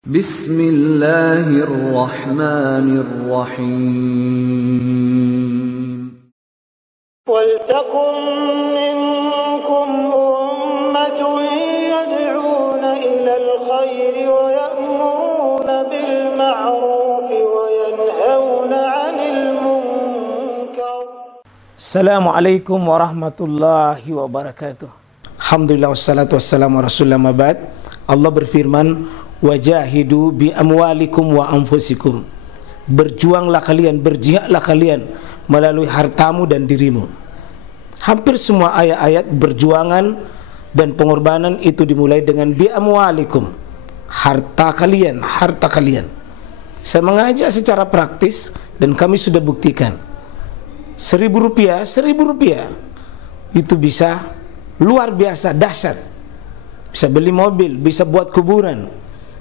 Bismillahirrahmanirrahim. Waltakum minkum ummatun yad'una ilal khairi wa ya'muruna bil ma'rufi wa yanhauna 'anil munkar. Assalamualaikum warahmatullahi wabarakatuh. Alhamdulillah wassalatu wassalamu ala rasulillah ma ba'd. Allah berfirman, wajahidu bi amwalikum wa anfusikum. Berjuanglah kalian, berjihadlah kalian melalui hartamu dan dirimu. Hampir semua ayat-ayat berjuangan dan pengorbanan itu dimulai dengan bi amwalikum, harta kalian, harta kalian. Saya mengajak secara praktis dan kami sudah buktikan. Rp1.000 itu bisa luar biasa dahsyat. Bisa beli mobil, bisa buat kuburan,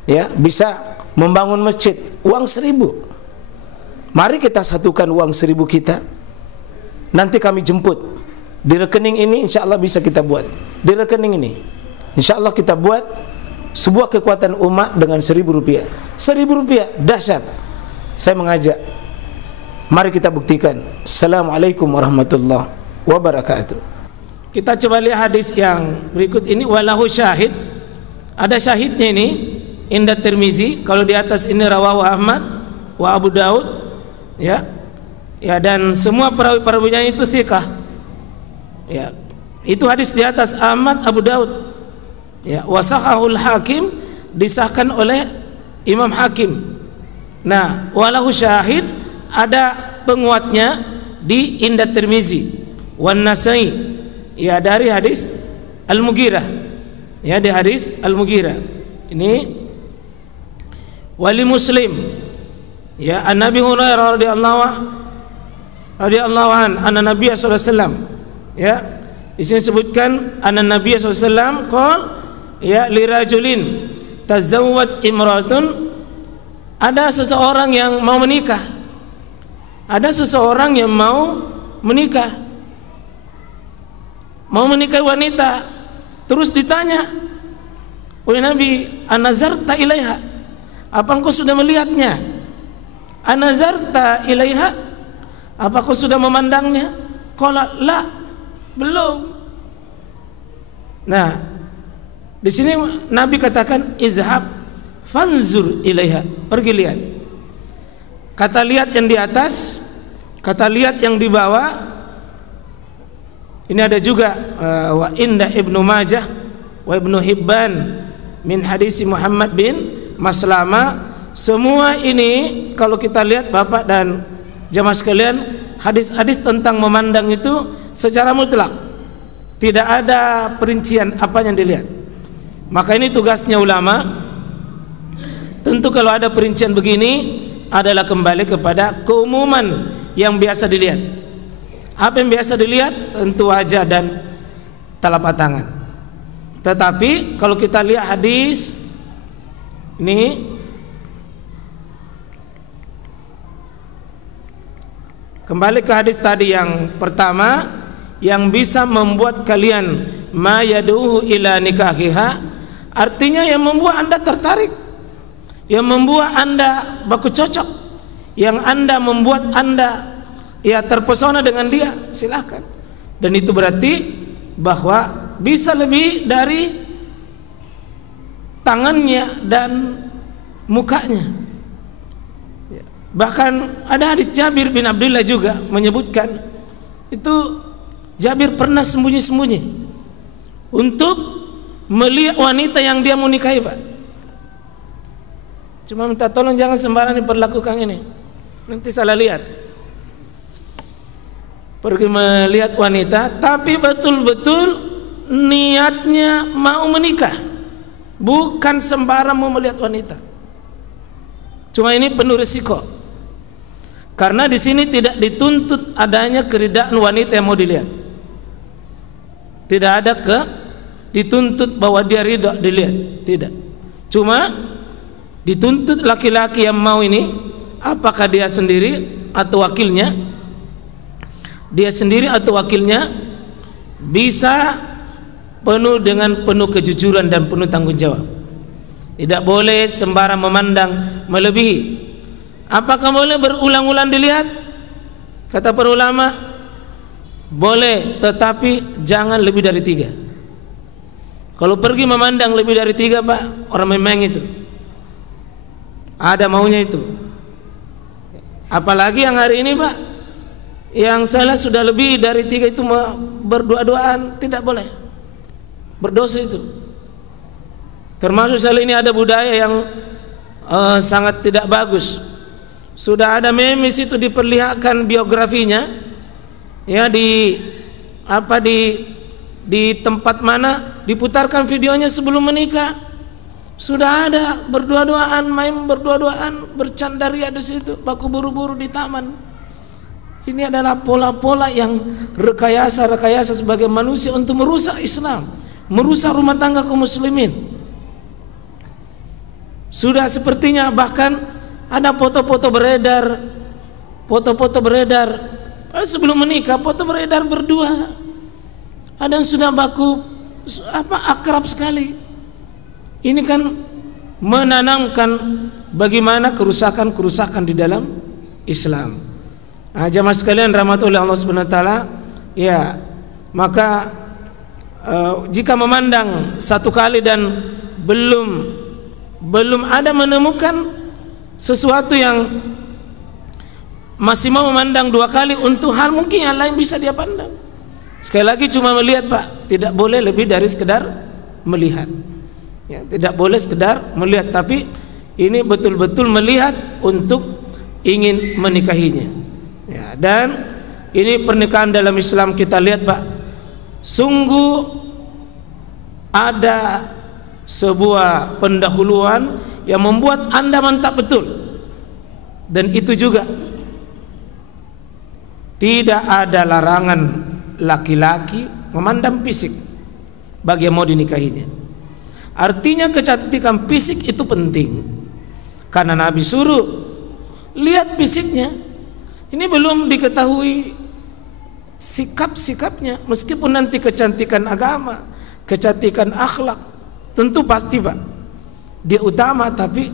ya, bisa membangun masjid. Uang 1.000. Mari kita satukan uang 1.000 kita. Nanti kami jemput di rekening ini, insya Allah bisa kita buat. Di rekening ini, insya Allah kita buat sebuah kekuatan umat dengan Rp1.000. Rp1.000 dahsyat. Saya mengajak, mari kita buktikan. Assalamualaikum warahmatullahi wabarakatuh. Kita coba lihat hadis yang berikut ini. Walahu syahid, ada syahidnya ini, inda Tirmizi. Kalau di atas ini rawahu Ahmad wa Abu Daud, ya, ya, dan semua perawinya itu thiqah, ya. Itu hadis di atas Ahmad, Abu Daud, ya. Wasahahul Hakim, disahkan oleh Imam Hakim. Nah, walahu syahid, ada penguatnya di inda Tirmizi wan Nasai, ya, dari hadis Al-Mughirah, ya, di hadis Al-Mughirah. Ini wali Muslim, ya, an Nabi Hurairah radhiyallahu anna Nabi sallallahu alaihi wasallam, ya, di sini sebutkan anna Nabi sallallahu alaihi wasallam qol, ya, li rajulin tazawwad imratun, ada seseorang yang mau menikah. Ada seseorang yang mau menikah, mau menikahi wanita. Terus ditanya oleh Nabi, anazarta ilaiha, apa engkau sudah melihatnya? Anazarta ilaiha, apa kau sudah memandangnya? Qala la, belum. Nah, di sini Nabi katakan izhab fanzur ilaiha, pergi lihat. Kata lihat yang di atas, kata lihat yang di bawah. Ini ada juga wa inda Ibnu Majah wa Ibnu Hibban min hadis Muhammad bin Maslama. Semua ini kalau kita lihat Bapak dan jamaah sekalian, hadis-hadis tentang memandang itu secara mutlak, tidak ada perincian apa yang dilihat. Maka ini tugasnya ulama. Tentu kalau ada perincian begini adalah kembali kepada keumuman yang biasa dilihat. Apa yang biasa dilihat? Tentu wajah dan telapak tangan. Tetapi kalau kita lihat hadis ini, kembali ke hadis tadi yang pertama, yang bisa membuat kalian ma yaduhu ila nikahiha, artinya yang membuat Anda tertarik, yang membuat Anda baku cocok, yang membuat Anda, ya, terpesona dengan dia, silahkan. Dan itu berarti bahwa bisa lebih dari tangannya dan mukanya, ya. Bahkan ada hadis Jabir bin Abdullah juga menyebutkan itu Jabir pernah sembunyi-sembunyi untuk melihat wanita yang dia mau nikahi, Pak. Cuma minta tolong jangan sembarangan diperlakukan ini, nanti salah lihat. Pergi melihat wanita, tapi betul-betul niatnya mau menikah, bukan sembarang mau melihat wanita. Cuma ini penuh risiko, karena di sini tidak dituntut adanya keridaan wanita yang mau dilihat. Tidak ada dituntut bahwa dia ridha dilihat, tidak. Cuma dituntut laki-laki yang mau ini, apakah dia sendiri atau wakilnya, bisa penuh dengan penuh kejujuran dan penuh tanggung jawab. Tidak boleh sembarang memandang melebihi. Apakah boleh berulang-ulang dilihat? Kata para ulama, boleh, tetapi jangan lebih dari 3. Kalau pergi memandang lebih dari 3, Pak, orang memang itu ada maunya itu. Apalagi yang hari ini, Pak, yang salah sudah lebih dari 3 itu berdua-duaan, tidak boleh, berdosa itu. Termasuk saat ini ada budaya yang sangat tidak bagus. Sudah ada memes itu diperlihatkan biografinya, ya di tempat mana diputarkan videonya sebelum menikah. Sudah ada berdua-duaan, main berdua-duaan, bercandaria di situ, baku buru-buru di taman. Ini adalah pola-pola yang rekayasa sebagai manusia untuk merusak Islam, merusak rumah tangga kaum muslimin. Sudah sepertinya bahkan ada foto-foto beredar sebelum menikah, foto beredar berdua. Ada yang sudah baku akrab sekali. Ini kan menanamkan bagaimana kerusakan di dalam Islam. Jamaah sekalian rahmatullah Allah Subhanahu wa taala, ya, maka jika memandang satu kali dan belum ada menemukan sesuatu yang masih mau memandang 2 kali, untuk hal mungkin yang lain bisa dia pandang. Sekali lagi cuma melihat, Pak, tidak boleh lebih dari sekedar melihat. Ya, tidak boleh sekedar melihat, tapi ini betul-betul melihat untuk ingin menikahinya. Ya, dan ini pernikahan dalam Islam kita lihat, Pak, sungguh ada sebuah pendahuluan yang membuat Anda mantap betul. Dan itu juga tidak ada larangan laki-laki memandang fisik bagi yang mau dinikahinya. Artinya kecantikan fisik itu penting, karena Nabi suruh lihat fisiknya. Ini belum diketahui sikap-sikapnya, meskipun nanti kecantikan agama, kecantikan akhlak, tentu pasti, Pak, dia utama. Tapi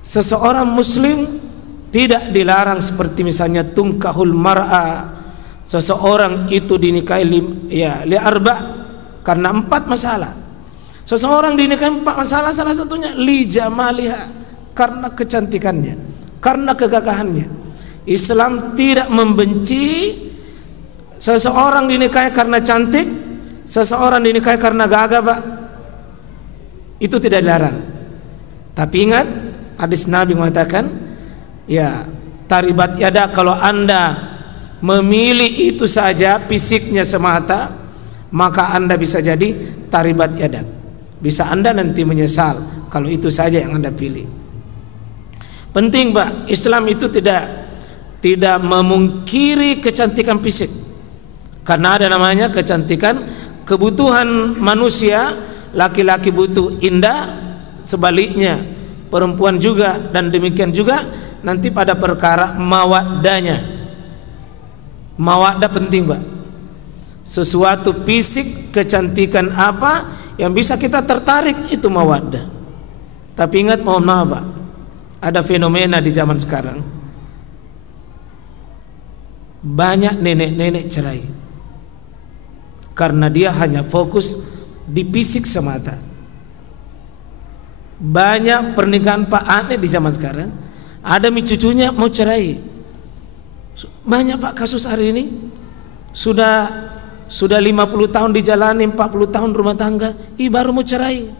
seseorang muslim tidak dilarang seperti misalnya tungkahul mar'a, seseorang itu dinikahi li arba, karena 4 masalah. Seseorang dinikahi 4 masalah, salah satunya li jamaliha, karena kecantikannya, karena kegagahannya. Islam tidak membenci seseorang dinikahi karena cantik, seseorang dinikahi karena gagah, Pak. Itu tidak dilarang. Tapi ingat, hadis Nabi mengatakan, ya, taribat yada, kalau Anda memilih itu saja fisiknya semata, maka Anda bisa jadi taribat yada. Bisa Anda nanti menyesal kalau itu saja yang Anda pilih. Penting, Pak, Islam itu tidak memungkiri kecantikan fisik, karena ada namanya kecantikan kebutuhan manusia. Laki-laki butuh indah, sebaliknya perempuan juga, dan demikian juga nanti pada perkara mawaddahnya. Mawaddah penting, Pak. Sesuatu fisik, kecantikan apa yang bisa kita tertarik, itu mawaddah. Tapi ingat, mohon maaf, Pak, ada fenomena di zaman sekarang, banyak nenek-nenek cerai karena dia hanya fokus di fisik semata. Banyak pernikahan, Pak, aneh di zaman sekarang. Ada cucunya mau cerai. Banyak, Pak, kasus hari ini. Sudah 50 tahun dijalani, 40 tahun rumah tangga, baru mau cerai.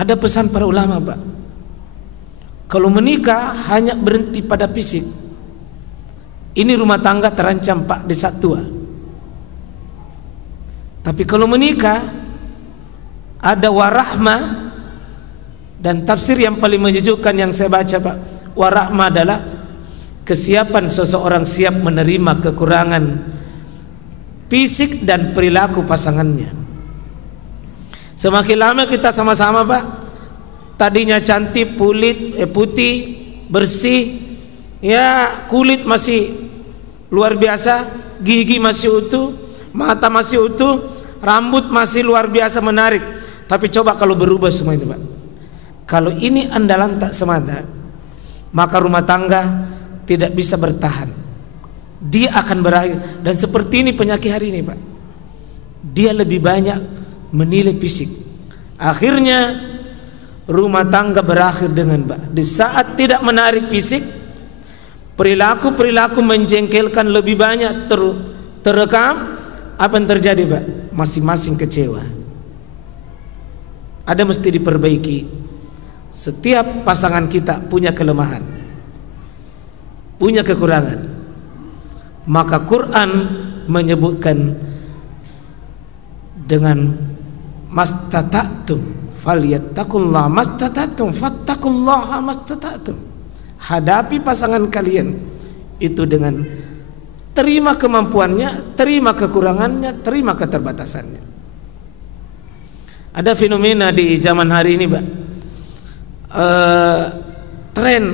Ada pesan para ulama, Pak, kalau menikah hanya berhenti pada fisik, ini rumah tangga terancam, Pak, di saat tua. Tapi kalau menikah ada warahmah, dan tafsir yang paling menyejukkan yang saya baca, Pak, warahmah adalah kesiapan seseorang siap menerima kekurangan fisik dan perilaku pasangannya. Semakin lama kita sama-sama, Pak, tadinya cantik, putih, bersih, ya, kulit masih luar biasa, gigi masih utuh, mata masih utuh, rambut masih luar biasa menarik. Tapi coba kalau berubah semua itu Pak. Kalau ini andalan tak semata, maka rumah tangga tidak bisa bertahan. Dia akan berakhir. Dan seperti ini penyakit hari ini Pak. Dia lebih banyak menilai fisik. Akhirnya rumah tangga berakhir dengan Pak, di saat tidak menarik fisik, perilaku-perilaku menjengkelkan lebih banyak terekam. Apa yang terjadi Pak? Masing-masing kecewa. Ada mesti diperbaiki. Setiap pasangan kita punya kelemahan, punya kekurangan. Maka Quran menyebutkan dengan mastata'tum falyattaqullaha mastata'tum fattaqullaha mastata'tum. Hadapi pasangan kalian itu dengan terima kemampuannya, terima kekurangannya, terima keterbatasannya. Ada fenomena di zaman hari ini Pak, tren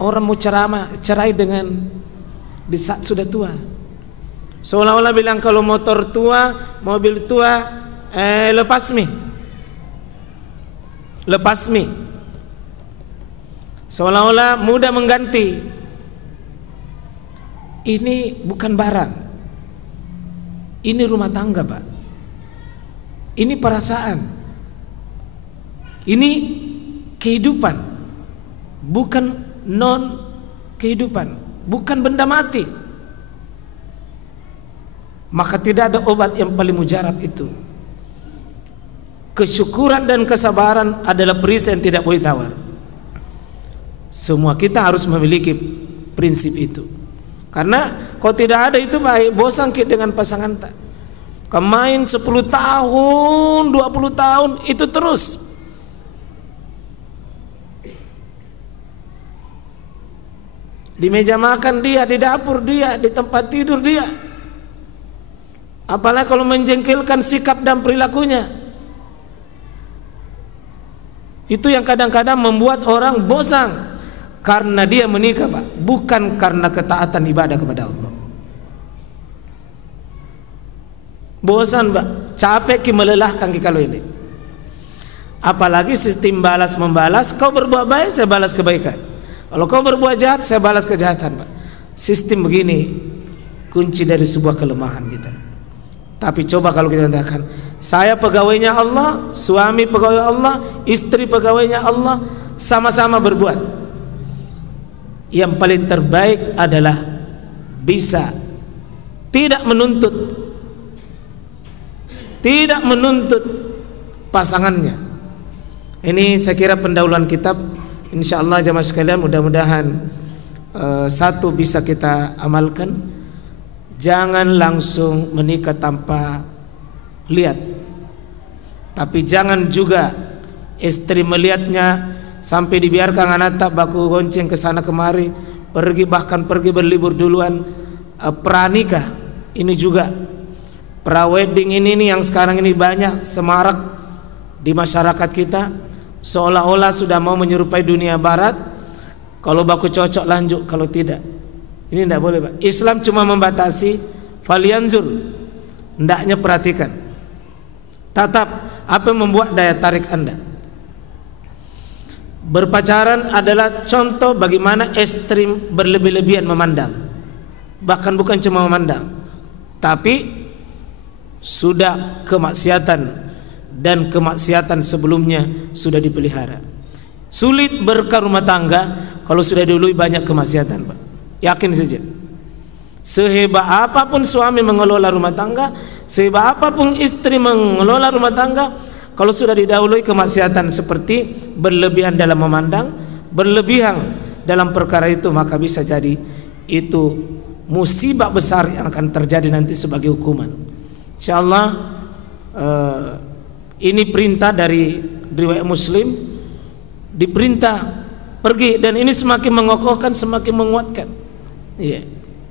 orang mau cerai dengan di saat sudah tua. Seolah-olah bilang kalau motor tua, mobil tua, lepas mi. Seolah-olah mudah mengganti. Ini bukan barang. Ini rumah tangga Pak. Ini perasaan. Ini kehidupan. Bukan non kehidupan. Bukan benda mati. Maka tidak ada obat yang paling mujarab itu. Kesyukuran dan kesabaran adalah perisai yang tidak boleh tawar. Semua kita harus memiliki prinsip itu. Karena kalau tidak ada itu baik, bosan kita dengan pasangan tak. Kemain 10 tahun, 20 tahun itu terus. Di meja makan dia, di dapur dia, di tempat tidur dia. Apalagi kalau menjengkelkan sikap dan perilakunya. Itu yang kadang-kadang membuat orang bosan. Karena dia menikah Pak, bukan karena ketaatan ibadah kepada Allah. Bosan Pak, capek melelahkan kalau ini. Apalagi sistem balas membalas. Kau berbuat baik, saya balas kebaikan. Kalau kau berbuat jahat, saya balas kejahatan Pak. Sistem begini kunci dari sebuah kelemahan kita. Tapi coba kalau kita katakan, saya pegawainya Allah, suami pegawai Allah, istri pegawainya Allah, sama-sama berbuat. Yang paling terbaik adalah bisa tidak menuntut pasangannya. Ini saya kira pendahuluan kitab. Insyaallah jamaah sekalian, mudah-mudahan satu bisa kita amalkan. Jangan langsung menikah tanpa lihat. Tapi jangan juga istri melihatnya sampai dibiarkan anak tak baku gonceng ke sana kemari, bahkan pergi berlibur duluan. Pranikah ini juga, prawedding ini nih yang sekarang ini banyak semarak di masyarakat kita, seolah-olah sudah mau menyerupai dunia barat. Kalau baku cocok lanjut, kalau tidak ini tidak boleh Pak. Islam cuma membatasi falyanzur, hendaknya perhatikan, tatap apa yang membuat daya tarik Anda. Berpacaran adalah contoh bagaimana ekstrim berlebih-lebihan memandang. Bahkan bukan cuma memandang, tapi sudah kemaksiatan dan kemaksiatan sebelumnya sudah dipelihara. Sulit berkah rumah tangga kalau sudah dulu banyak kemaksiatan Pak. Yakin saja. Sehebat apapun suami mengelola rumah tangga, sehebat apapun istri mengelola rumah tangga, kalau sudah didahului kemaksiatan seperti berlebihan dalam memandang, berlebihan dalam perkara itu, maka bisa jadi itu musibah besar yang akan terjadi nanti sebagai hukuman. Insyaallah ini perintah dari riwayat Muslim, diperintah pergi, dan ini semakin mengokohkan, semakin menguatkan. Iya.